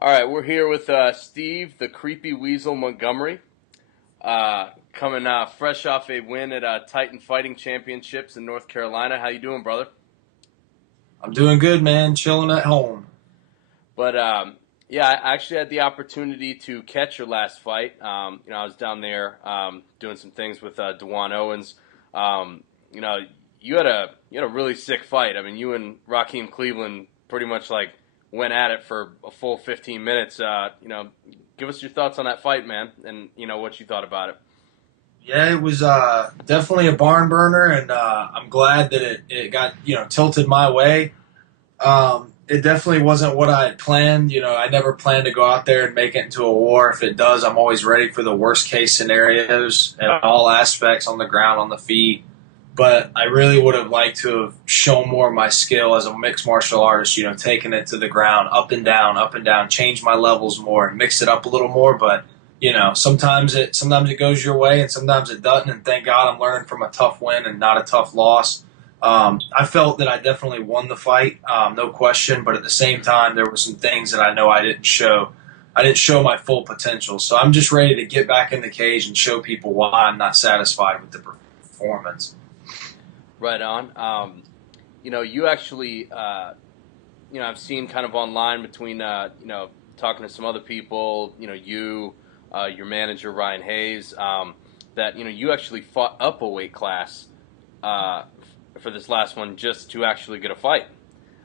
All right, we're here with Steve, the Creepy Weasel Montgomery, coming fresh off a win at Titan Fighting Championships in North Carolina. How you doing, brother? I'm doing good, man. Chilling at home. But yeah, I actually had the opportunity to catch your last fight. I was down there doing some things with Dewan Owens. Um, you know, you had a really sick fight. I mean, you and Raheem Cleveland pretty much like went at it for a full 15 minutes. Give us your thoughts on that fight, man, and what you thought about it. Yeah, it was definitely a barn burner, and I'm glad that it got tilted my way. It definitely wasn't what I had planned. I never planned to go out there and make it into a war. If it does, I'm always ready for the worst case scenarios at all aspects, on the ground, on the feet. But I really would have liked to have shown more of my skill as a mixed martial artist, taking it to the ground, up and down, change my levels more and mix it up a little more. But, sometimes it goes your way and sometimes it doesn't. And thank God I'm learning from a tough win and not a tough loss. I felt that I definitely won the fight, no question. But at the same time, there were some things that I know I didn't show. I didn't show my full potential. So I'm just ready to get back in the cage and show people why I'm not satisfied with the performance. Right on. You actually, I've seen kind of online between, talking to some other people, your manager, Ryan Hayes, that, you actually fought up a weight class uh, for this last one just to actually get a fight.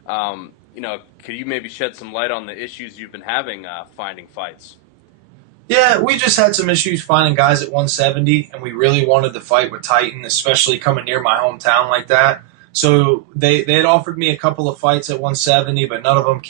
Could you maybe shed some light on the issues you've been having finding fights? Yeah, we just had some issues finding guys at 170, and we really wanted to fight with Titan, especially coming near my hometown like that. So they had offered me a couple of fights at 170, but none of them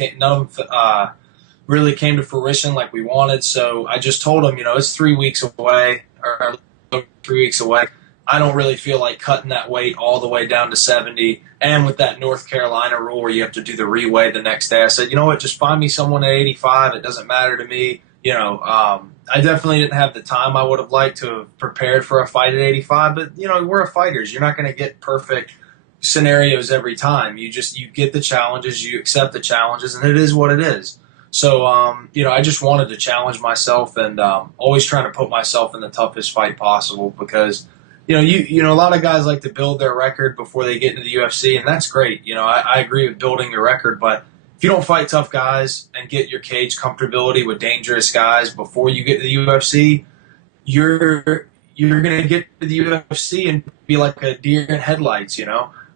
really came to fruition like we wanted. So I just told them, it's 3 weeks away, or 3 weeks away. I don't really feel like cutting that weight all the way down to 70. And with that North Carolina rule where you have to do the reweigh the next day, I said, you know what, just find me someone at 85. It doesn't matter to me. I definitely didn't have the time I would have liked to have prepared for a fight at 85. But, we're fighters. You're not going to get perfect scenarios every time. You get the challenges, you accept the challenges, and it is what it is. So, I just wanted to challenge myself and always trying to put myself in the toughest fight possible because a lot of guys like to build their record before they get into the UFC, and that's great. I agree with building your record, but if you don't fight tough guys and get your cage comfortability with dangerous guys before you get to the UFC, you're gonna get to the UFC and be like a deer in headlights, and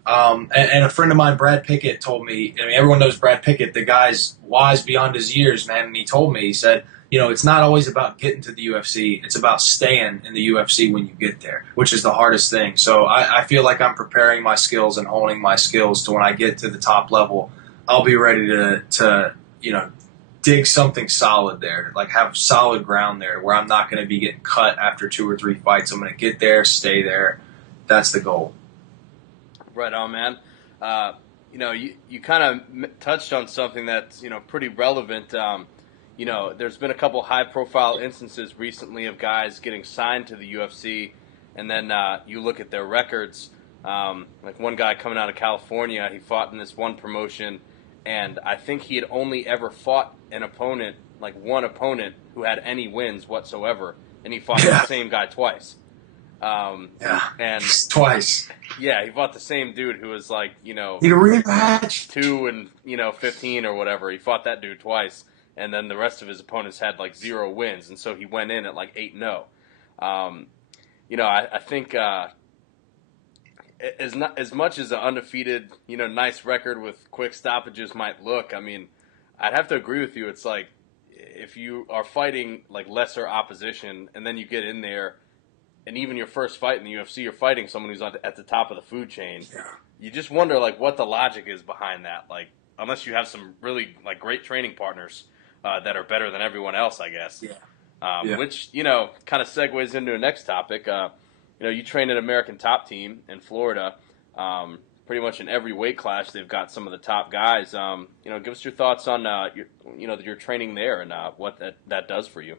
a friend of mine, Brad Pickett, told me. I mean, everyone knows Brad Pickett. The guy's wise beyond his years, man. And he told me, he said, it's not always about getting to the UFC. It's about staying in the UFC when you get there, which is the hardest thing. So I feel like I'm preparing my skills and honing my skills to when I get to the top level, I'll be ready to dig something solid there, like have solid ground there where I'm not going to be getting cut after 2 or 3 fights. I'm going to get there, stay there. That's the goal. Right on, man. You kind of touched on something that's pretty relevant. There's been a couple high-profile instances recently of guys getting signed to the UFC, and then you look at their records. Like one guy coming out of California, he fought in this one promotion, and I think he had only ever fought one opponent who had any wins whatsoever, and he fought the same guy twice. Yeah, And twice. yeah, he fought the same dude who was Need a rematch. 2-15 or whatever. He fought that dude twice, and then the rest of his opponents had like 0 wins, and so he went in at like 8-0. I think as much as an undefeated, nice record with quick stoppages might look. I mean, I'd have to agree with you. It's like if you are fighting like lesser opposition, and then you get in there, and even your first fight in the UFC, you're fighting someone who's at the top of the food chain. Yeah. You just wonder like what the logic is behind that. Like unless you have some really like great training partners that are better than everyone else, I guess. Yeah. Yeah. Which kind of segues into the next topic. You train an American Top Team in Florida. Pretty much in every weight class, they've got some of the top guys. Give us your thoughts on your training there and what that does for you.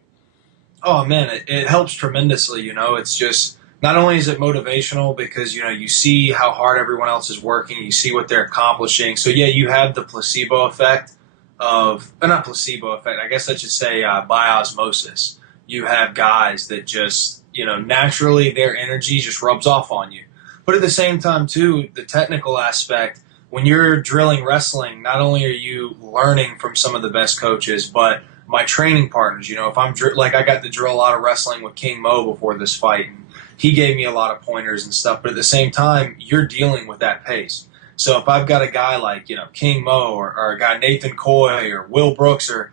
Oh man, it helps tremendously. It's just not only is it motivational because you see how hard everyone else is working, you see what they're accomplishing. So yeah, you have the placebo effect not placebo effect, I guess I should say by osmosis. You have guys that just, naturally their energy just rubs off on you. But at the same time, too, the technical aspect, when you're drilling wrestling, not only are you learning from some of the best coaches, but my training partners, if I'm I got to drill a lot of wrestling with King Mo before this fight, and he gave me a lot of pointers and stuff. But at the same time, you're dealing with that pace. So if I've got a guy like, King Mo or a guy Nathan Coy or Will Brooks or,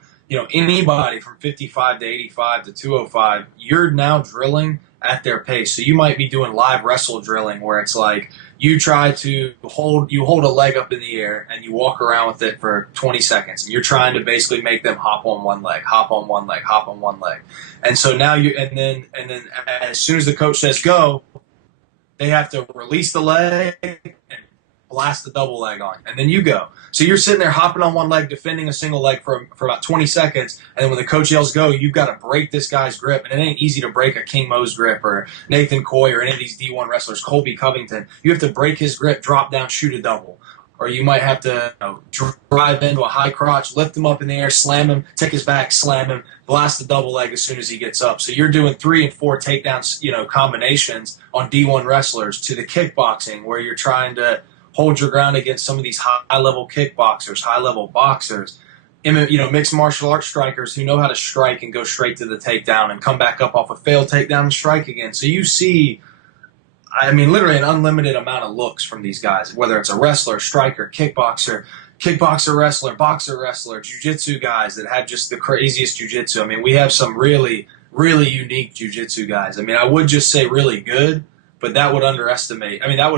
anybody from 55 to 85 to 205, you're now drilling at their pace. So you might be doing live wrestle drilling where it's like you try to hold a leg up in the air and you walk around with it for 20 seconds and you're trying to basically make them hop on one leg, hop on one leg, hop on one leg. And so now and then as soon as the coach says go, they have to release the leg and blast the double leg on, and then you go. So you're sitting there hopping on one leg, defending a single leg for about 20 seconds, and then when the coach yells go, you've got to break this guy's grip, and it ain't easy to break a King Mo's grip or Nathan Coy or any of these D1 wrestlers, Colby Covington. You have to break his grip, drop down, shoot a double. Or you might have to drive into a high crotch, lift him up in the air, slam him, take his back, slam him, blast the double leg as soon as he gets up. So you're doing 3 and 4 takedowns, combinations on D1 wrestlers to the kickboxing where you're trying to hold your ground against some of these high-level kickboxers, high-level boxers, mixed martial arts strikers who know how to strike and go straight to the takedown and come back up off a failed takedown and strike again. So you see, literally an unlimited amount of looks from these guys, whether it's a wrestler, striker, kickboxer, wrestler, boxer, wrestler, jiu-jitsu guys that have just the craziest jiu-jitsu. We have some really, really unique jiu-jitsu guys. I would just say really good, but that would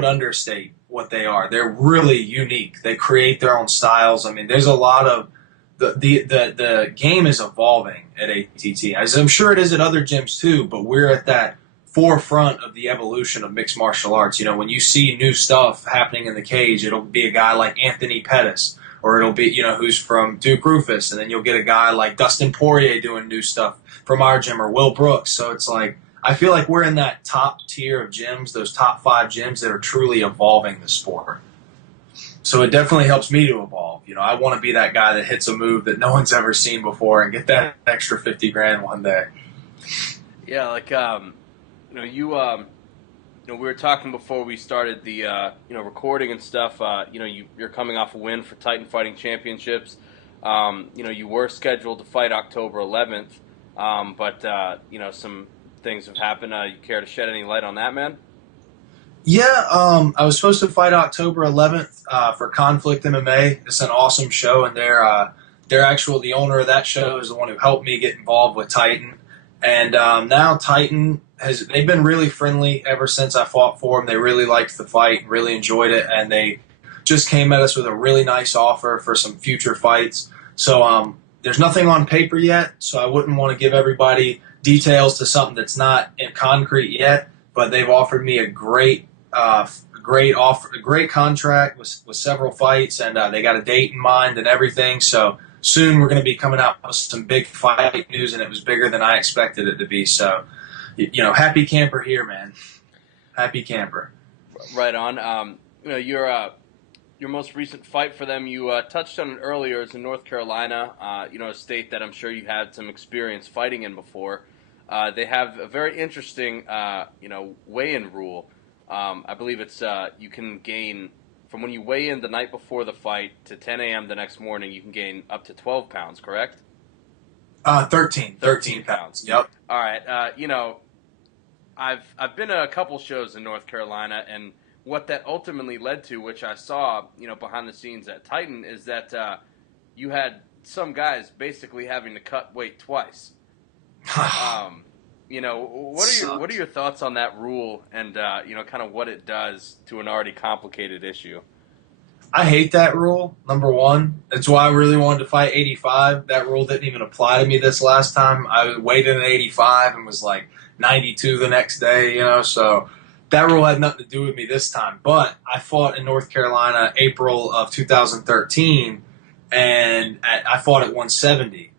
understate what they are. They're really unique. They create their own styles. There's a lot of the game is evolving at ATT, as I'm sure it is at other gyms too, but we're at that forefront of the evolution of mixed martial arts. When you see new stuff happening in the cage, it'll be a guy like Anthony Pettis, or it'll be, who's from Duke Rufus, and then you'll get a guy like Dustin Poirier doing new stuff from our gym, or Will Brooks. So it's like, I feel like we're in that top tier of gyms, those top 5 gyms that are truly evolving the sport. So it definitely helps me to evolve. I want to be that guy that hits a move that no one's ever seen before and get that extra 50 grand one day. Yeah, we were talking before we started the recording and stuff. You're coming off a win for Titan Fighting Championships. You were scheduled to fight October 11th, but some things have happened. You care to shed any light on that, man? Yeah, I was supposed to fight October 11th for Conflict MMA. It's an awesome show, and the owner of that show is the one who helped me get involved with Titan. And now Titan they've been really friendly ever since I fought for them. They really liked the fight, really enjoyed it, and they just came at us with a really nice offer for some future fights. So there's nothing on paper yet, so I wouldn't want to give everybody details to something that's not in concrete yet, but they've offered me a great offer, a great contract with several fights, and they got a date in mind and everything. So soon we're going to be coming out with some big fight news, and it was bigger than I expected it to be. So, happy camper here, man. Happy camper. Right on. Your most recent fight for them, you touched on it earlier, is in North Carolina, a state that I'm sure you had some experience fighting in before. They have a very interesting, weigh-in rule. I believe it's you can gain, from when you weigh in the night before the fight to 10 a.m. the next morning, you can gain up to 12 pounds, correct? 13 pounds. Yep. All right. I've been to a couple shows in North Carolina, and what that ultimately led to, which I saw, behind the scenes at Titan, is that you had some guys basically having to cut weight twice. What are your thoughts on that rule, and kind of what it does to an already complicated issue? I hate that rule, number one. That's why I really wanted to fight 85. That rule didn't even apply to me this last time. I weighed in at 85 and was like 92 the next day, so that rule had nothing to do with me this time. But I fought in North Carolina April of 2013, and I fought at 170.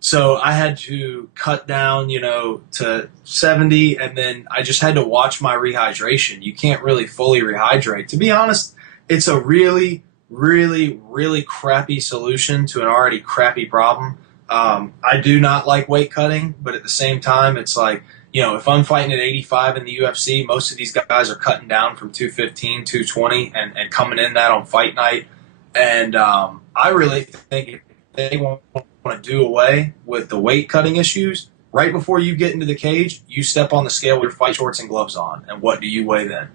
So I had to cut down, to 70, and then I just had to watch my rehydration. You can't really fully rehydrate. To be honest, it's a really, really, really crappy solution to an already crappy problem. I do not like weight cutting, but at the same time, it's like, if I'm fighting at 85 in the UFC, most of these guys are cutting down from 215, 220, and coming in that on fight night. And I really think if they want to do away with the weight cutting issues, right before you get into the cage, you step on the scale with your fight shorts and gloves on. And what do you weigh then?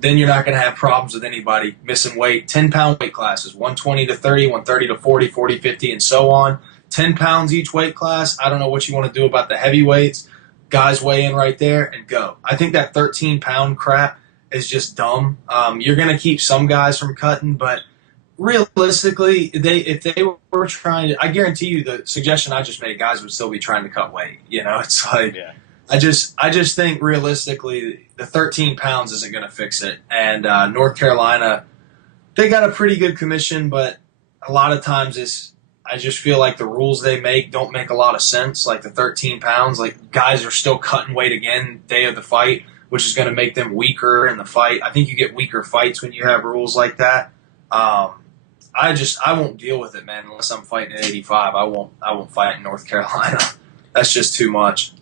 Then you're not going to have problems with anybody missing weight. 10-pound weight classes, 120 to 30, 130 to 40, 40, 50, and so on. 10 pounds each weight class. I don't know what you want to do about the heavyweights. Guys weigh in right there and go. I think that 13-pound crap is just dumb. You're going to keep some guys from cutting, but realistically, if they were trying to, I guarantee you the suggestion I just made, guys would still be trying to cut weight. It's like, yeah. I just think realistically the 13 pounds isn't going to fix it. And North Carolina, they got a pretty good commission, but a lot of times I just feel like the rules they make don't make a lot of sense. Like the 13 pounds, like guys are still cutting weight again day of the fight, which is going to make them weaker in the fight. I think you get weaker fights when you have rules like that. I won't deal with it, man, unless I'm fighting at 85. I won't fight in North Carolina. That's just too much.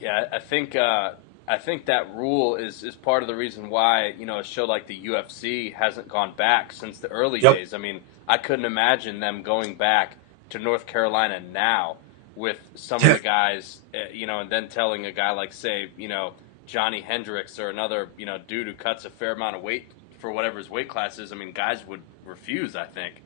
Yeah, I think that rule is part of the reason why, a show like the UFC hasn't gone back since the early days. I mean, I couldn't imagine them going back to North Carolina now with some of the guys, and then telling a guy like, say, Johnny Hendricks or another, dude who cuts a fair amount of weight for whatever his weight class is. I mean, guys would refuse, I think.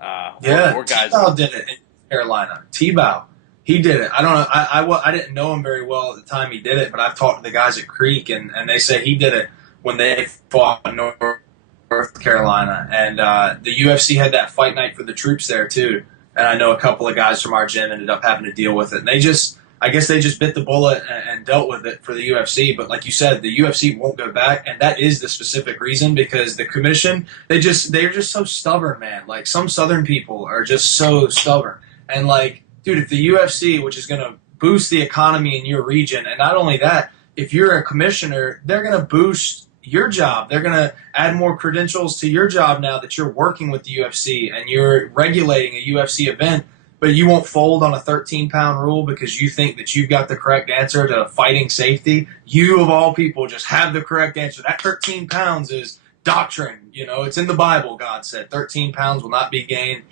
Or guys T-Bow did it in Carolina. T-Bow, he did it. I don't know. I didn't know him very well at the time he did it, but I've talked to the guys at Creek, and they say he did it when they fought in North Carolina. And the UFC had that fight night for the troops there, too. And I know a couple of guys from our gym ended up having to deal with it. And I guess they just bit the bullet and dealt with it for the UFC. But like you said, the UFC won't go back, and that is the specific reason, because the commission, they're just so stubborn, man. Like, some Southern people are just so stubborn. And like, dude, if the UFC, which is going to boost the economy in your region, and not only that, if you're a commissioner, they're going to boost your job. They're going to add more credentials to your job now that you're working with the UFC and you're regulating a UFC event. But you won't fold on a 13-pound rule because you think that you've got the correct answer to fighting safety. You, of all people, just have the correct answer. That 13 pounds is doctrine. It's in the Bible, God said. 13 pounds will not be gained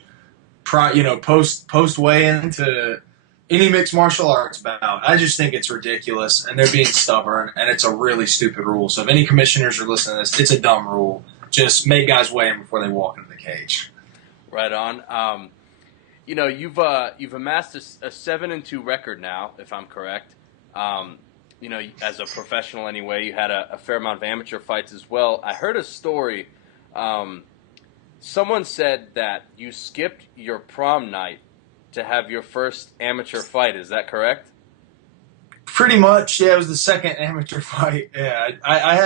post weigh-in to any mixed martial arts bout. I just think it's ridiculous, and they're being stubborn, and it's a really stupid rule. So if any commissioners are listening to this, it's a dumb rule. Just make guys weigh in before they walk into the cage. Right on. You've amassed a 7-2 record now, if I'm correct. As a professional anyway, you had a fair amount of amateur fights as well. I heard a story. Someone said that you skipped your prom night to have your first amateur fight. Is that correct? Pretty much, yeah. It was the second amateur fight. Yeah, I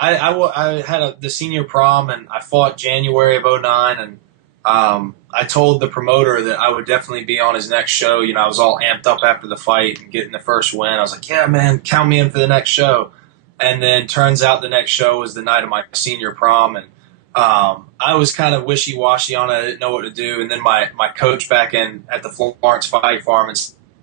had the senior prom, and I fought January of '09, and I told the promoter that I would definitely be on his next show. I was all amped up after the fight and getting the first win. I was like, yeah, man, count me in for the next show. And then turns out the next show was the night of my senior prom, and I was kind of wishy-washy on it. I didn't know what to do. And then my coach back at the Florence Fight Farm in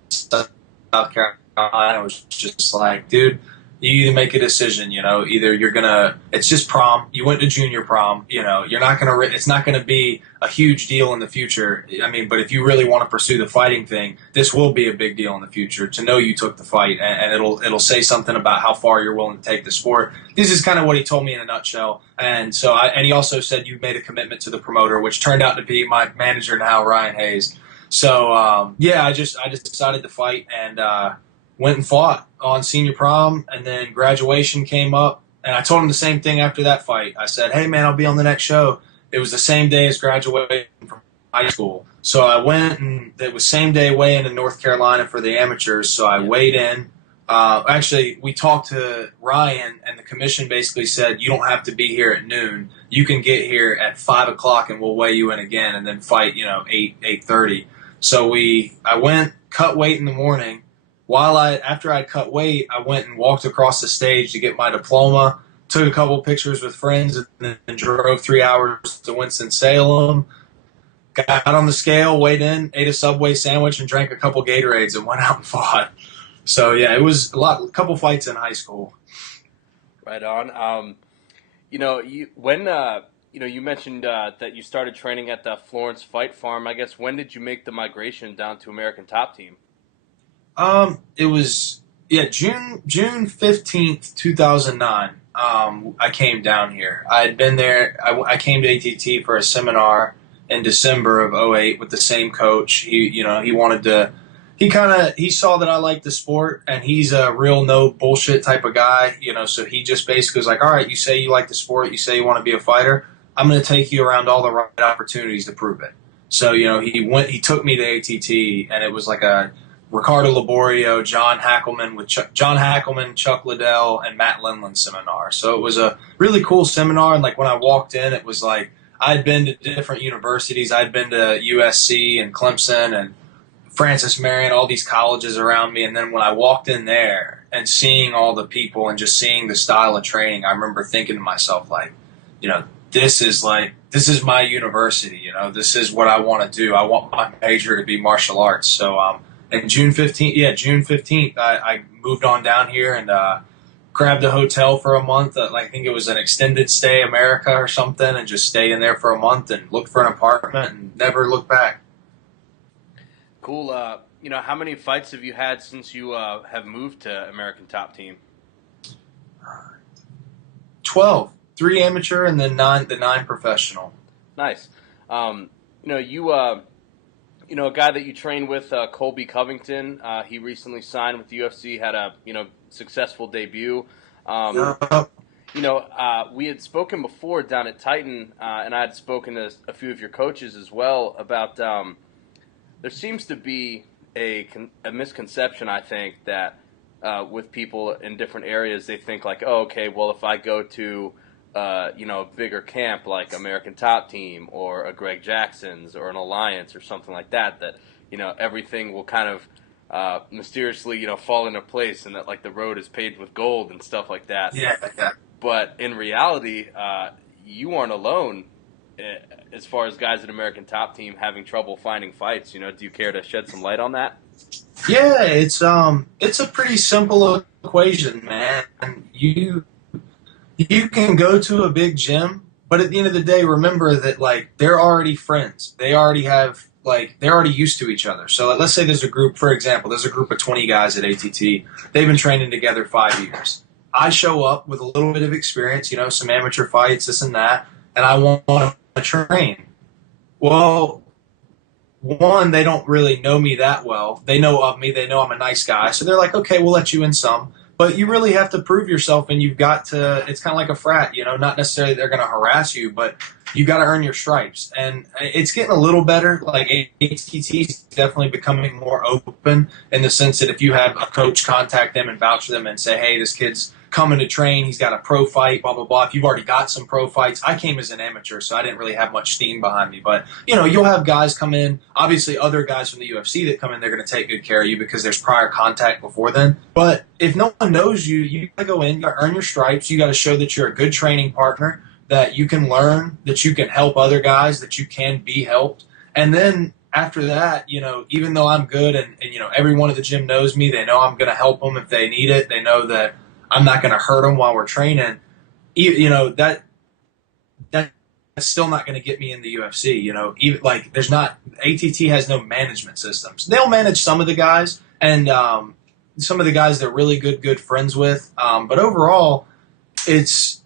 South Carolina was just like, dude, you either make a decision, either you're going to – it's just prom. You went to junior prom. You're not going to – it's not going to be a huge deal in the future. I mean, but if you really want to pursue the fighting thing, this will be a big deal in the future to know you took the fight, and it'll say something about how far you're willing to take the sport. This is kind of what he told me in a nutshell. And so and he also said you made a commitment to the promoter, which turned out to be my manager now, Ryan Hayes. So, I just decided to fight and went and fought on senior prom, and then graduation came up, and I told him the same thing after that fight. I said, hey, man, I'll be on the next show. It was the same day as graduation from high school. So I went, and it was same day weigh-in in North Carolina for the amateurs, so I weighed in. Actually, we talked to Ryan, and the commission basically said, you don't have to be here at noon. You can get here at 5 o'clock, and we'll weigh you in again, and then fight, 8:30. So I went, cut weight in the morning. After I cut weight, I went and walked across the stage to get my diploma, took a couple pictures with friends, and then drove 3 hours to Winston-Salem. Got on the scale, weighed in, ate a Subway sandwich, and drank a couple Gatorades, and went out and fought. So yeah, it was a couple fights in high school. Right on. You mentioned that you started training at the Florence Fight Farm. I guess when did you make the migration down to American Top Team? It was June 15th, 2009. I came down here. I had been there. I came to ATT for a seminar in December of '08 with the same coach. He wanted to. He saw that I liked the sport, and he's a real no bullshit type of guy. So he just basically was like, all right, you say you like the sport, you say you want to be a fighter. I'm going to take you around all the right opportunities to prove it. So he took me to ATT, and it was like a Ricardo Laborio, John Hackelman, Chuck Liddell, and Matt Lindland seminar. So it was a really cool seminar, and like when I walked in, it was like I'd been to different universities. I'd been to USC and Clemson and Francis Marion, all these colleges around me, and then when I walked in there and seeing all the people and just seeing the style of training, I remember thinking to myself, like, this is my university. This is what I want to do. I want my major to be martial arts. So and June 15th, I moved on down here and grabbed a hotel for a month. I think it was an extended stay America or something, and just stayed in there for a month and looked for an apartment and never looked back. Cool. How many fights have you had since you have moved to American Top Team? 12. 3 amateur and then 9 professional. Nice. A guy that you trained with, Colby Covington, he recently signed with the UFC, had a, successful debut. We had spoken before down at Titan, and I had spoken to a few of your coaches as well about there seems to be a misconception, I think, that with people in different areas, they think like, oh, okay, well, if I go to a bigger camp like American Top Team or a Greg Jackson's or an Alliance or something like that, everything will kind of mysteriously, fall into place, and that like the road is paved with gold and stuff like that. Yeah. But in reality, you aren't alone as far as guys at American Top Team having trouble finding fights. Do you care to shed some light on that? Yeah, it's a pretty simple equation, man. You can go to a big gym, but at the end of the day, remember that like they're already friends. They're already used to each other. So let's say there's a group, for example, there's a group of 20 guys at ATT. They've been training together 5 years. I show up with a little bit of experience, some amateur fights, this and that, and I want to train. Well, one, they don't really know me that well. They know of me. They know I'm a nice guy. So they're like, okay, we'll let you in some. But you really have to prove yourself, and you've got to – it's kind of like a frat, not necessarily they're going to harass you, but you got to earn your stripes. And it's getting a little better. Like ATT is definitely becoming more open in the sense that if you have a coach contact them and vouch for them and say, hey, this kid's coming to train, he's got a pro fight, blah, blah, blah. If you've already got some pro fights, I came as an amateur, so I didn't really have much steam behind me. But, you'll have guys come in, obviously other guys from the UFC that come in, they're going to take good care of you because there's prior contact before then. But if no one knows you, you got to go in, you got to earn your stripes, you got to show that you're a good training partner, that you can learn, that you can help other guys, that you can be helped. And then after that, even though I'm good and everyone at the gym knows me, they know I'm going to help them if they need it, they know that I'm not going to hurt them while we're training. That's still not going to get me in the UFC. Even like there's not ATT has no management systems. They'll manage some of the guys and some of the guys they're really good friends with. But overall, it's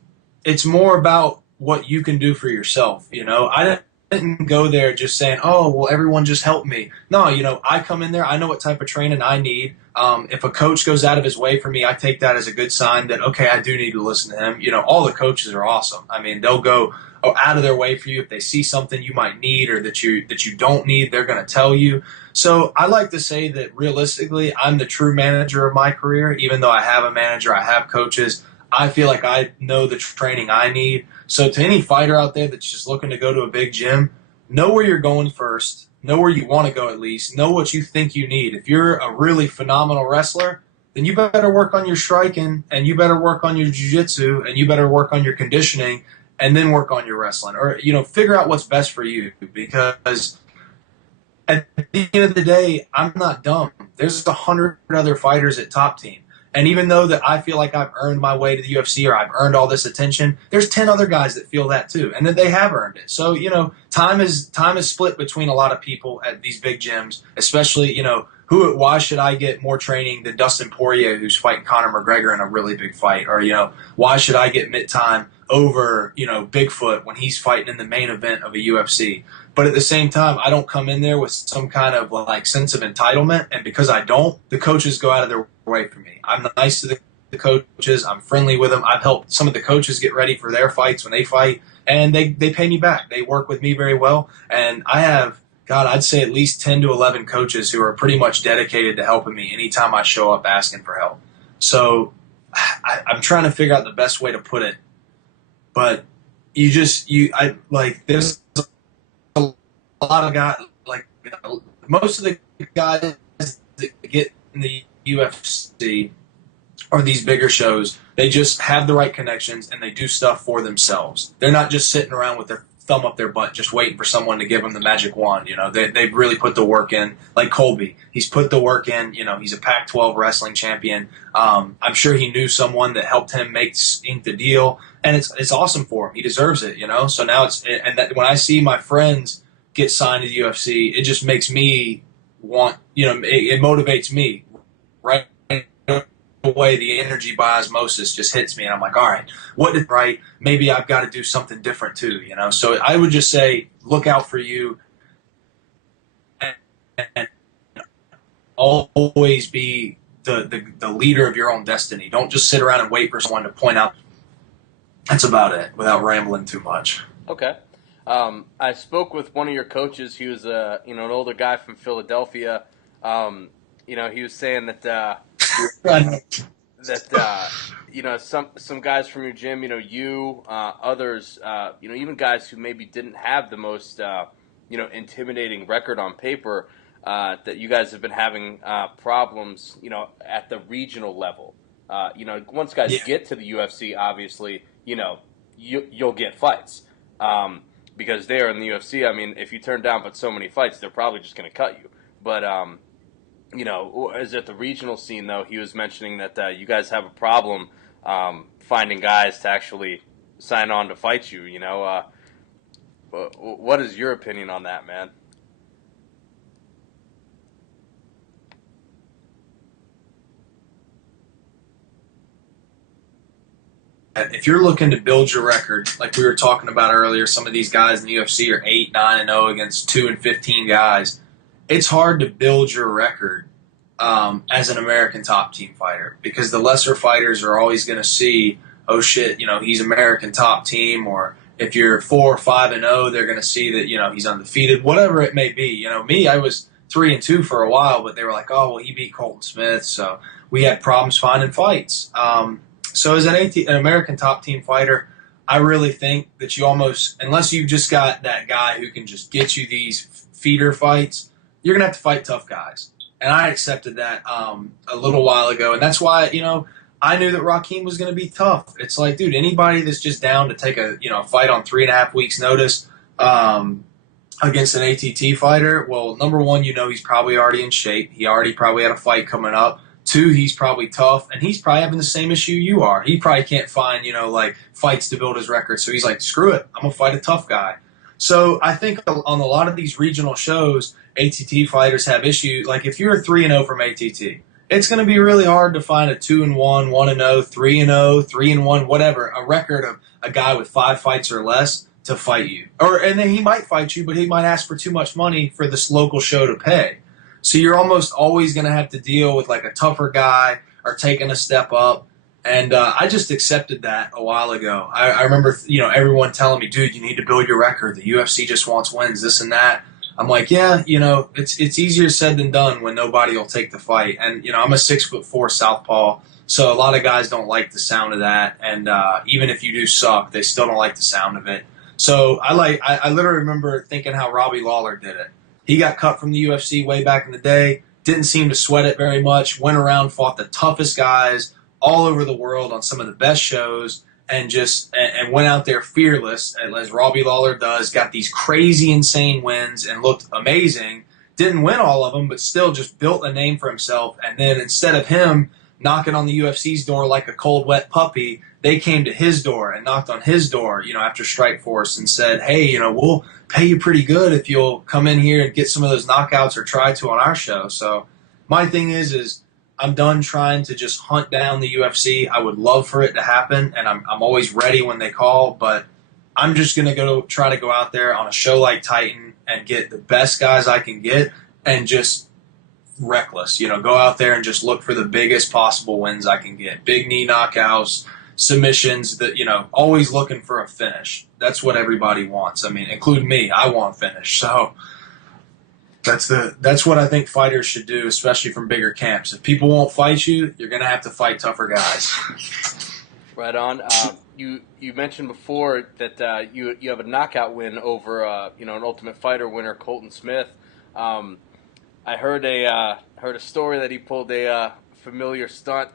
more about what you can do for yourself. I didn't go there just saying, oh, well, everyone just help me. No, I come in there, I know what type of training I need. If a coach goes out of his way for me, I take that as a good sign that, okay, I do need to listen to him. All the coaches are awesome. I mean, they'll go out of their way for you. If they see something you might need or that you don't need, they're going to tell you. So I like to say that realistically, I'm the true manager of my career. Even though I have a manager, I have coaches, I feel like I know the training I need. So to any fighter out there that's just looking to go to a big gym, know where you're going first. Know where you want to go at least. Know what you think you need. If you're a really phenomenal wrestler, then you better work on your striking, and you better work on your jiu-jitsu, and you better work on your conditioning, and then work on your wrestling. Or, figure out what's best for you, because at the end of the day, I'm not dumb. There's 100 other fighters at Top Team. And even though that I feel like I've earned my way to the UFC or I've earned all this attention, there's 10 other guys that feel that too, and that they have earned it. So, time is split between a lot of people at these big gyms, especially, why should I get more training than Dustin Poirier, who's fighting Conor McGregor in a really big fight? Or, why should I get mitt time over, Bigfoot when he's fighting in the main event of a UFC? But at the same time, I don't come in there with some kind of sense of entitlement. And because I don't, the coaches go out of their way for me. I'm nice to the coaches. I'm friendly with them. I've helped some of the coaches get ready for their fights when they fight. And they pay me back. They work with me very well. And I have, I'd say at least 10 to 11 coaches who are pretty much dedicated to helping me anytime I show up asking for help. So I'm trying to figure out the best way to put it. But there's a lot of guys, most of the guys that get in the UFC or these bigger shows, they just have the right connections and they do stuff for themselves. They're not just sitting around with their thumb up their butt just waiting for someone to give them the magic wand. They've really put the work in. Like Colby, he's put the work in. He's a Pac-12 wrestling champion. I'm sure he knew someone that helped him ink the deal, and it's awesome for him. He deserves it. So now when I see my friends get signed to the UFC, it just makes me want, it motivates me, right away. The energy by osmosis just hits me, and I'm like, all right, what did right? Maybe I've got to do something different too, So I would just say, look out for you, and always be the leader of your own destiny. Don't just sit around and wait for someone to point out. That's about it, without rambling too much. Okay. I spoke with one of your coaches. He was an older guy from Philadelphia. He was saying that some guys from your gym, others, even guys who maybe didn't have the most intimidating record on paper, that you guys have been having problems, at the regional level. Once guys get to the UFC, obviously, you'll get fights. Because they are in the UFC, if you turn down but so many fights, they're probably just going to cut you. But, as at the regional scene, though, he was mentioning that you guys have a problem finding guys to actually sign on to fight you, What is your opinion on that, man? If you're looking to build your record, like we were talking about earlier, some of these guys in the UFC are 8, 9-0 against 2-15 guys. It's hard to build your record as an American Top Team fighter, because the lesser fighters are always going to see, oh shit, he's American Top Team, or if you're 4 or 5-0, they're going to see that he's undefeated, whatever it may be. Me, I was 3-2 for a while, but they were like, oh well, he beat Colton Smith, so we had problems finding fights. So as an American Top Team fighter, I really think that you almost, unless you've just got that guy who can just get you these feeder fights, you're going to have to fight tough guys. And I accepted that a little while ago. And that's why, I knew that Raheem was going to be tough. It's like, dude, anybody that's just down to take a fight on 3.5 weeks notice against an ATT fighter, well, number one, he's probably already in shape. He already probably had a fight coming up. 2, he's probably tough, and he's probably having the same issue you are. He probably can't find, fights to build his record. So he's like, screw it, I'm going to fight a tough guy. So I think on a lot of these regional shows, ATT fighters have issues. Like if you're 3-0 from ATT, it's going to be really hard to find a 2-1, 1-0, 3-0, 3-1, whatever, a record of a guy with 5 fights or less to fight you. And then he might fight you, but he might ask for too much money for this local show to pay. So you're almost always going to have to deal with like a tougher guy or taking a step up. And I just accepted that a while ago. I remember, everyone telling me, dude, you need to build your record. The UFC just wants wins, this and that. I'm like, yeah, it's easier said than done when nobody will take the fight. And, I'm a 6'4" southpaw, so a lot of guys don't like the sound of that. And even if you do suck, they still don't like the sound of it. So I literally remember thinking how Robbie Lawler did it. He got cut from the UFC way back in the day. didn't seem to sweat it very much, went around, fought the toughest guys all over the world on some of the best shows, and went out there fearless, as Robbie Lawler does, got these crazy, insane wins and looked amazing. Didn't win all of them, but still just built a name for himself. And then instead of him knocking on the UFC's door like a cold, wet puppy, they came to his door and knocked on his door, after Strikeforce and said, hey, we'll pay you pretty good if you'll come in here and get some of those knockouts or try to on our show. So my thing is I'm done trying to just hunt down the UFC. I would love for it to happen, and I'm always ready when they call, but I'm just going to try to go out there on a show like Titan and get the best guys I can get and just reckless, go out there and just look for the biggest possible wins I can get. Big knee knockouts, submissions, always looking for a finish. That's what everybody wants. I mean, including me. I want a finish. So that's what I think fighters should do, especially from bigger camps. If people won't fight you, you're going to have to fight tougher guys. Right on. You mentioned before that you have a knockout win over an Ultimate Fighter winner, Colton Smith. I heard a story that he pulled a familiar stunt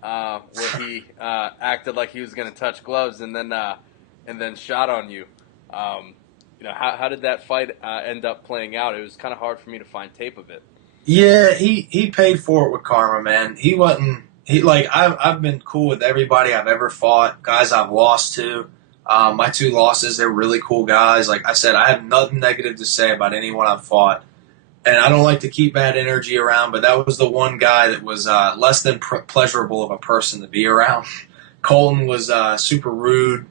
where he acted like he was going to touch gloves and then shot on you. How did that fight end up playing out? It was kind of hard for me to find tape of it. Yeah, he paid for it with karma, man. He wasn't. I've been cool with everybody I've ever fought, guys I've lost to. My 2 losses, they're really cool guys. Like I said, I have nothing negative to say about anyone I've fought. And I don't like to keep bad energy around, but that was the one guy that was less than pleasurable of a person to be around. Colton was super rude,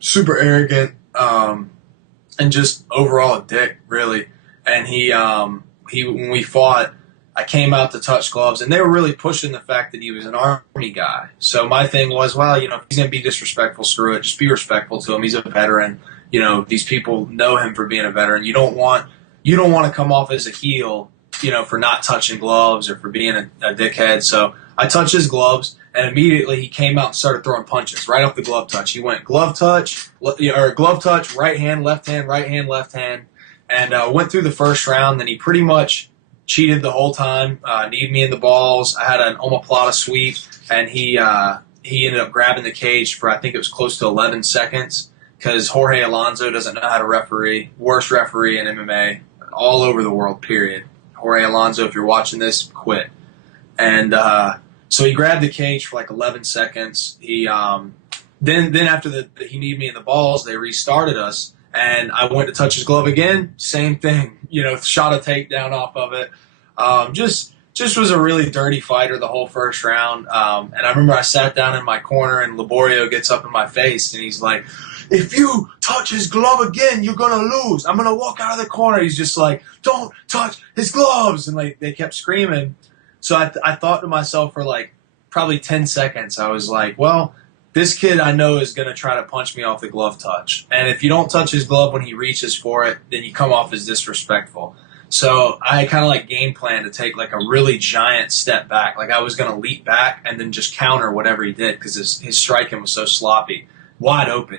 super arrogant, and just overall a dick, really. And he when we fought, I came out to touch gloves, and they were really pushing the fact that he was an Army guy. So my thing was, well, if he's going to be disrespectful, screw it. Just be respectful to him. He's a veteran. These people know him for being a veteran. You don't want to come off as a heel, for not touching gloves or for being a dickhead. So I touched his gloves, and immediately he came out and started throwing punches right off the glove touch. He went glove touch, right hand, left hand, and went through the first round. Then he pretty much cheated the whole time, kneed me in the balls. I had an omoplata sweep, and he ended up grabbing the cage for, I think it was close to 11 seconds, because Jorge Alonso doesn't know how to referee. Worst referee in MMA all over the world, period. Jorge Alonso, if you're watching this, quit. And so he grabbed the cage for like 11 seconds. He then after he kneed me in the balls, they restarted us, and I went to touch his glove again. Same thing, shot a takedown off of it. Just was a really dirty fighter the whole first round. And I remember I sat down in my corner, and Laborio gets up in my face, and he's like, if you touch his glove again, you're going to lose. I'm going to walk out of the corner. He's just like, don't touch his gloves. And they kept screaming. So I thought to myself for probably 10 seconds, I was like, well, this kid I know is going to try to punch me off the glove touch. And if you don't touch his glove when he reaches for it, then you come off as disrespectful. So I kind of game plan to take a really giant step back. I was going to leap back and then just counter whatever he did, because his striking was so sloppy. Wide open,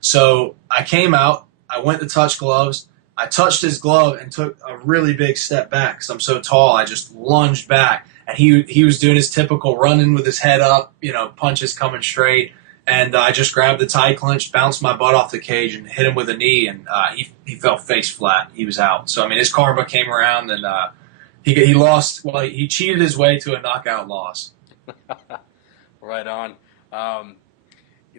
So I came out, I went to touch gloves, I touched his glove and took a really big step back because I'm so tall. I just lunged back, and he was doing his typical running with his head up, punches coming straight, and I just grabbed the tie clinch, bounced my butt off the cage, and hit him with a knee, and he fell face flat. He was out. So, his karma came around, and he lost. Well, he cheated his way to a knockout loss. Right on.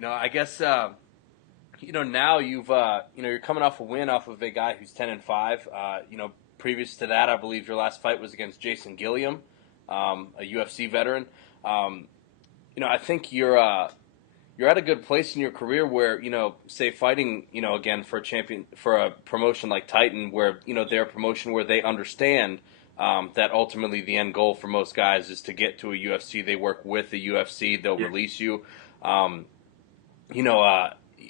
I guess, now you've, you're coming off a win off of a guy who's 10-5. Previous to that, I believe your last fight was against Jason Gilliam, a UFC veteran. I think you're at a good place in your career where, say fighting, again for a promotion like Titan, where, they're a promotion where they understand that ultimately the end goal for most guys is to get to a UFC. They work with the UFC. They'll release you.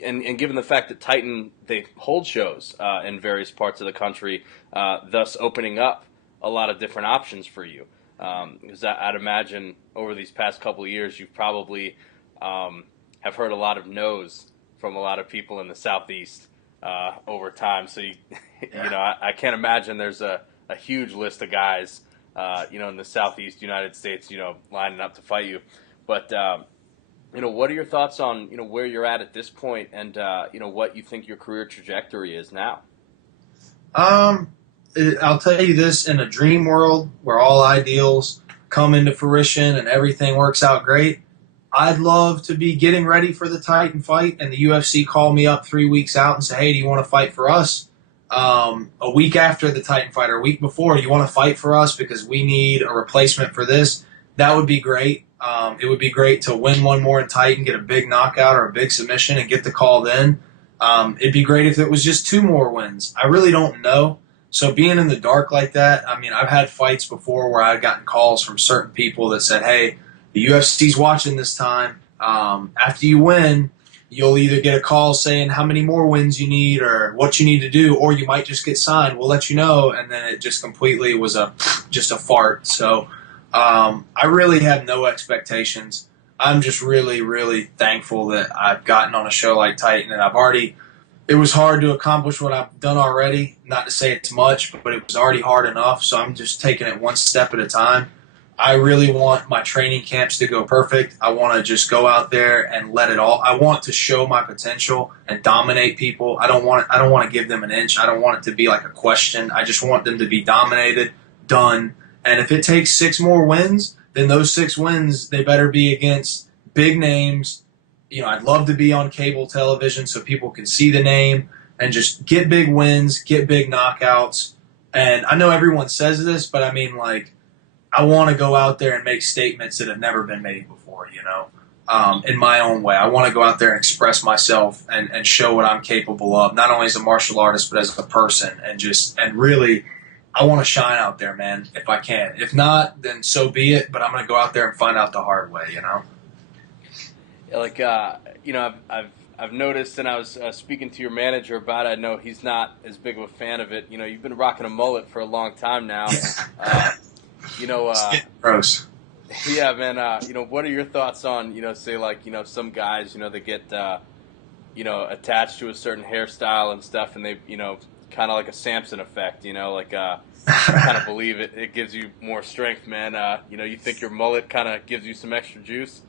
And given the fact that Titan, they hold shows in various parts of the country, thus opening up a lot of different options for you. Because I'd imagine over these past couple of years, you've probably have heard a lot of no's from a lot of people in the Southeast over time. So, I can't imagine there's a huge list of guys in the Southeast United States, lining up to fight you. But what are your thoughts on where you're at this point, and what you think your career trajectory is now? I'll tell you this: in a dream world where all ideals come into fruition and everything works out great, I'd love to be getting ready for the Titan fight, and the UFC call me up 3 weeks out and say, "Hey, do you want to fight for us?" A week after the Titan fight, or a week before, you want to fight for us because we need a replacement for this? That would be great. It would be great to win one more in Titan, get a big knockout or a big submission, and get the call then. It'd be great if it was just 2 more wins. I really don't know. So being in the dark like that, I mean, I've had fights before where I've gotten calls from certain people that said, "Hey, the UFC's watching this time. After you win, you'll either get a call saying how many more wins you need or what you need to do, or you might just get signed. We'll let you know." And then it just completely was just a fart. So I really have no expectations. I'm just really, really thankful that I've gotten on a show like Titan, and it was hard to accomplish what I've done already. Not to say it's much, but it was already hard enough. So I'm just taking it one step at a time. I really want my training camps to go perfect. I want to just go out there and let it all. I want to show my potential and dominate people. I don't want to give them an inch. I don't want it to be like a question. I just want them to be dominated, done. And if it takes 6 more wins, then those 6 wins, they better be against big names. I'd love to be on cable television so people can see the name and just get big wins, get big knockouts. And I know everyone says this, but I mean, like, I want to go out there and make statements that have never been made before, in my own way. I want to go out there and express myself and show what I'm capable of, not only as a martial artist, but as a person. And really, I want to shine out there, man, if I can. If not, then so be it, but I'm going to go out there and find out the hard way, Like, I've noticed, and I was speaking to your manager about it. I know he's not as big of a fan of it. You've been rocking a mullet for a long time now. It's getting gross. Yeah, man. What are your thoughts on, say like, some guys, they get, attached to a certain hairstyle and stuff, and they, kind of like a Samson effect, kind of believe it gives you more strength, man. You think your mullet kind of gives you some extra juice?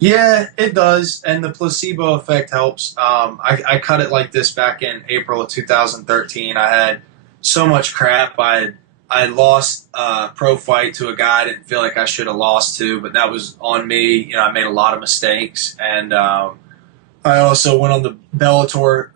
Yeah, it does, and the placebo effect helps. I cut it like this back in April of 2013. I had so much crap. I lost a pro fight to a guy I didn't feel like I should have lost to, but that was on me. I made a lot of mistakes, and I also went on the Bellator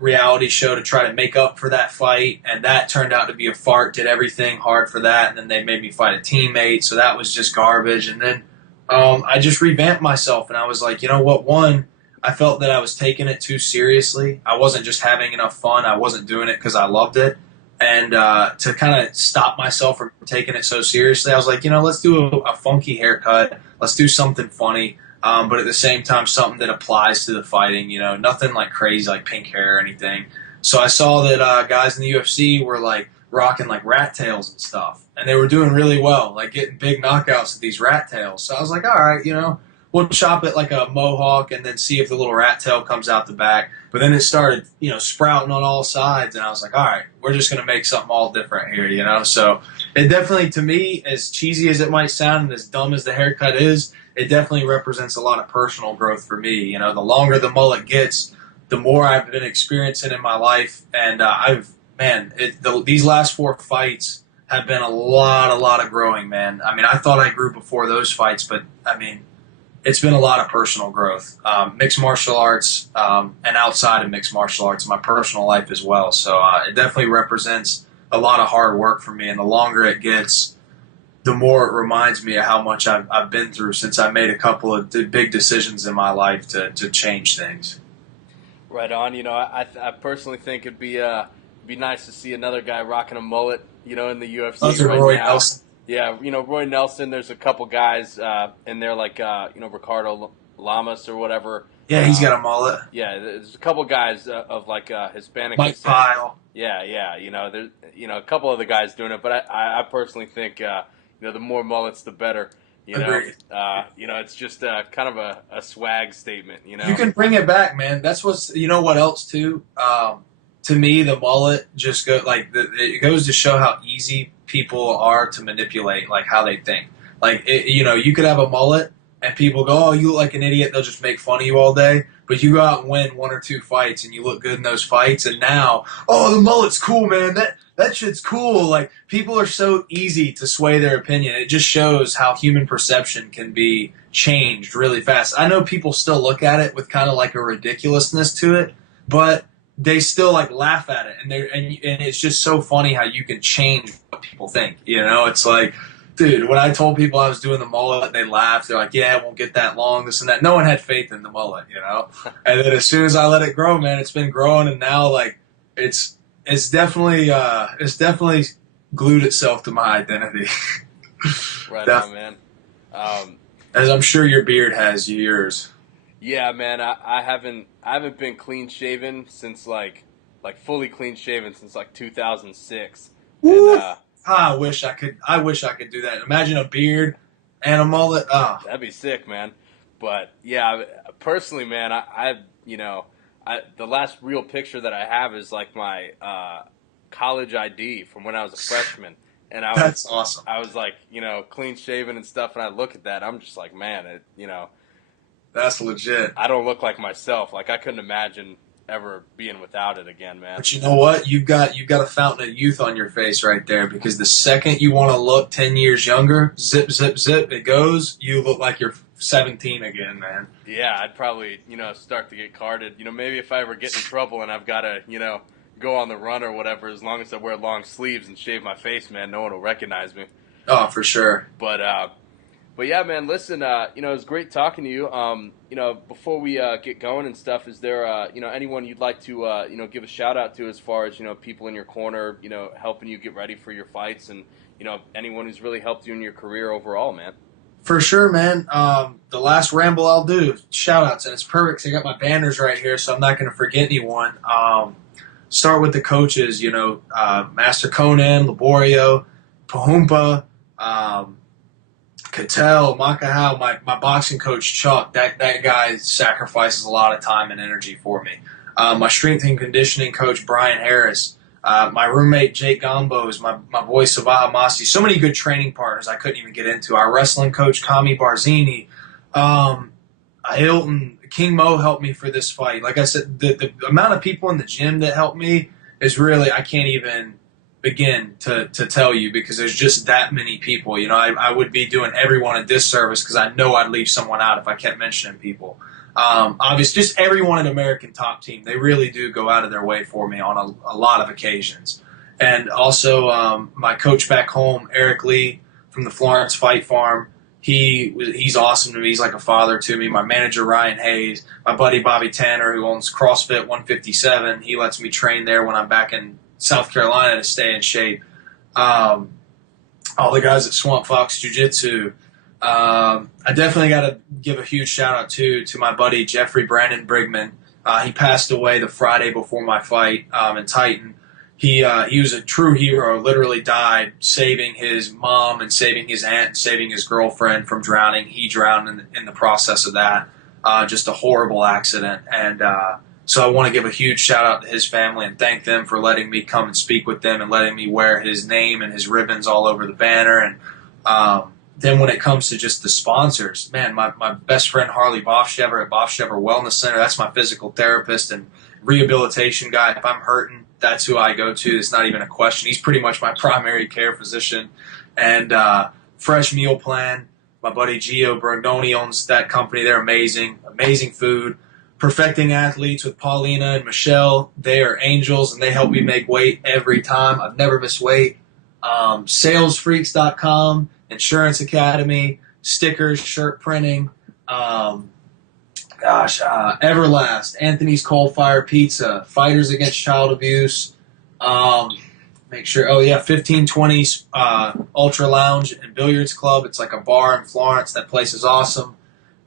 reality show to try to make up for that fight, and that turned out to be a fart. Did everything hard for that, and then they made me fight a teammate, so that was just garbage. And then I just revamped myself, and I was like, you know what? One, I felt that I was taking it too seriously. I wasn't just having enough fun. I wasn't doing it because I loved it. And to kind of stop myself from taking it so seriously, I was like, let's do a funky haircut. Let's do something funny, but at the same time, something that applies to the fighting, nothing like crazy like pink hair or anything. So I saw that guys in the UFC were like rocking like rat tails and stuff. And they were doing really well, like getting big knockouts with these rat tails. So I was like, all right, we'll chop it like a mohawk and then see if the little rat tail comes out the back. But then it started, sprouting on all sides. And I was like, all right, we're just going to make something all different here, So it definitely, to me, as cheesy as it might sound and as dumb as the haircut is, it definitely represents a lot of personal growth for me. The longer the mullet gets, the more I've been experiencing in my life. And these last 4 fights have been a lot of growing, man. I mean, I thought I grew before those fights, but I mean, it's been a lot of personal growth, mixed martial arts, and outside of mixed martial arts, my personal life as well. So it definitely represents a lot of hard work for me. And the longer it gets, the more it reminds me of how much I've been through since I made a couple of big decisions in my life to change things. Right on. I personally think it'd be nice to see another guy rocking a mullet, in the UFC right Roy now. Nelson. Yeah, Roy Nelson. There's a couple guys in there like Ricardo Lamas or whatever. Yeah, he's got a mullet. Yeah, there's a couple guys of like Hispanic. Mike Pyle. Yeah. There's a couple other guys doing it, but I personally think the more mullets the better. Agreed. It's just kind of a swag statement. You can bring it back, man. That's what's. What else too? To me, the mullet just it goes to show how easy people are to manipulate, like, how they think. Like, you could have a mullet and people go, oh, you look like an idiot. They'll just make fun of you all day. But you go out and win 1 or 2 fights and you look good in those fights. And now, oh, the mullet's cool, man. That shit's cool. Like, people are so easy to sway their opinion. It just shows how human perception can be changed really fast. I know people still look at it with kind of like a ridiculousness to it, but they still like laugh at it. And it's just so funny how you can change what people think. It's like, dude, when I told people I was doing the mullet, they laughed. They're like, yeah, it won't get that long, this and that. No one had faith in the mullet, And then as soon as I let it grow, man, it's been growing, and now like it's definitely glued itself to my identity. Right on, man. As I'm sure your beard has yours. Yeah, man. I haven't been clean shaven since like fully clean shaven since like 2006. Woo! And, I wish I could do that. Imagine a beard and a mullet. Oh. That'd be sick, man. But yeah, personally, man, the last real picture that I have is like my college ID from when I was a freshman. And That's awesome. I was like, clean shaven and stuff, and I look at that, I'm just like, man, that's legit. I don't look like myself. Like, I couldn't imagine ever being without it again, man. But you know what? You've got a fountain of youth on your face right there, because the second you want to look 10 years younger, zip, zip, zip, it goes, you look like you're 17 again, man. Yeah, I'd probably, start to get carded. Maybe if I ever get in trouble and I've got to, go on the run or whatever, as long as I wear long sleeves and shave my face, man, no one will recognize me. Oh, for sure. But yeah, man, listen, it was great talking to you. Before we get going and stuff, is there, anyone you'd like to, give a shout out to as far as, people in your corner, helping you get ready for your fights, and, anyone who's really helped you in your career overall, man? For sure, man. The last ramble I'll do, shout outs, and it's perfect 'cause I got my banners right here, so I'm not going to forget anyone. Start with the coaches, Master Conan, Laborio, Pahumpa, Cattell, Makahau, my boxing coach, Chuck. That guy sacrifices a lot of time and energy for me. My strength and conditioning coach, Brian Harris. My roommate, Jake Gombos. My boy, Sabaha Masi. So many good training partners I couldn't even get into. Our wrestling coach, Kami Barzini. Hilton, King Mo helped me for this fight. Like I said, the amount of people in the gym that helped me is really, I can't even begin to tell you, because there's just that many people. I would be doing everyone a disservice, because I know I'd leave someone out if I kept mentioning people. Obviously, just everyone at American Top Team, they really do go out of their way for me on a lot of occasions. And also my coach back home, Eric Lee from the Florence Fight Farm. He's awesome to me. He's like a father to me. My manager, Ryan Hayes. My buddy, Bobby Tanner, who owns CrossFit 157. He lets me train there when I'm back in South Carolina to stay in shape. All the guys at Swamp Fox Jiu-Jitsu. I definitely got to give a huge shout-out to my buddy, Jeffrey Brandon Brigman. He passed away the Friday before my fight in Titan. He was a true hero, literally died saving his mom and saving his aunt and saving his girlfriend from drowning. He drowned in the process of that. Just a horrible accident. And so I want to give a huge shout out to his family and thank them for letting me come and speak with them and letting me wear his name and his ribbons all over the banner. And then when it comes to just the sponsors, man, my best friend Harley Bofshever at Bofshever Wellness Center, that's my physical therapist and rehabilitation guy. If I'm hurting, that's who I go to. It's not even a question. He's pretty much my primary care physician. And Fresh Meal Plan, my buddy Gio Brandoni owns that company. They're amazing, amazing food. Perfecting Athletes with Paulina and Michelle, they are angels, and they help me make weight every time. I've never missed weight. Salesfreaks.com, Insurance Academy, stickers, shirt printing, Everlast, Anthony's Coal Fire Pizza, Fighters Against Child Abuse, 1520 Ultra Lounge and Billiards Club. It's like a bar in Florence. That place is awesome.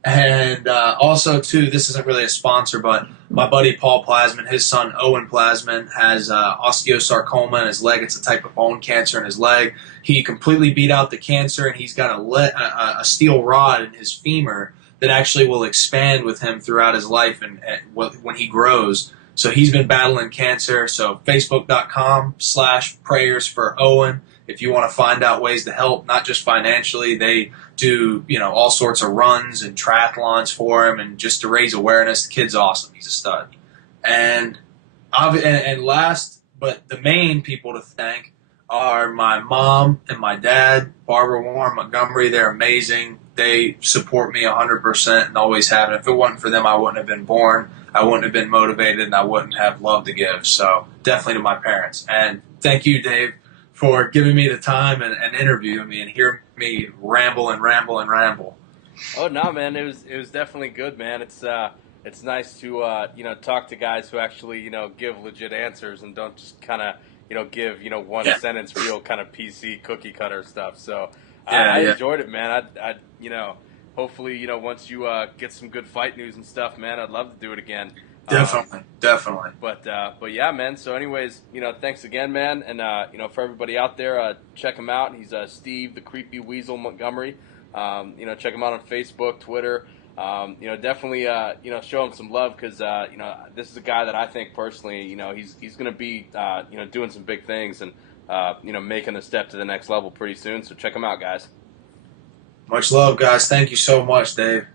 And also, too, this isn't really a sponsor, but my buddy Paul Plasman, his son Owen Plasman, has osteosarcoma in his leg. It's a type of bone cancer in his leg. He completely beat out the cancer, and he's got a steel rod in his femur that actually will expand with him throughout his life and when he grows. So he's been battling cancer. So Facebook.com/prayers for Owen. if you want to find out ways to help, not just financially, they do, all sorts of runs and triathlons for him, and just to raise awareness. The kid's awesome. He's a stud. And last, but the main people to thank are my mom and my dad, Barbara Warren, Montgomery. They're amazing. They support me 100% and always have. And if it wasn't for them, I wouldn't have been born. I wouldn't have been motivated, and I wouldn't have love to give. So definitely to my parents. And thank you, Dave, for giving me the time and interviewing me and hearing me ramble and ramble and ramble. Oh no, man, it was definitely good, man. It's nice to talk to guys who actually give legit answers and don't just kind of give one sentence real kind of PC cookie cutter stuff. So I enjoyed it, man. I hopefully once you get some good fight news and stuff, man, I'd love to do it again. Definitely. But yeah, man. So anyways, thanks again, man. And for everybody out there, check him out. He's Steve the Creepy Weasel Montgomery. Check him out on Facebook, Twitter. Definitely show him some love, because this is a guy that I think personally, he's going to be doing some big things and making a step to the next level pretty soon. So check him out, guys. Much love, guys. Thank you so much, Dave.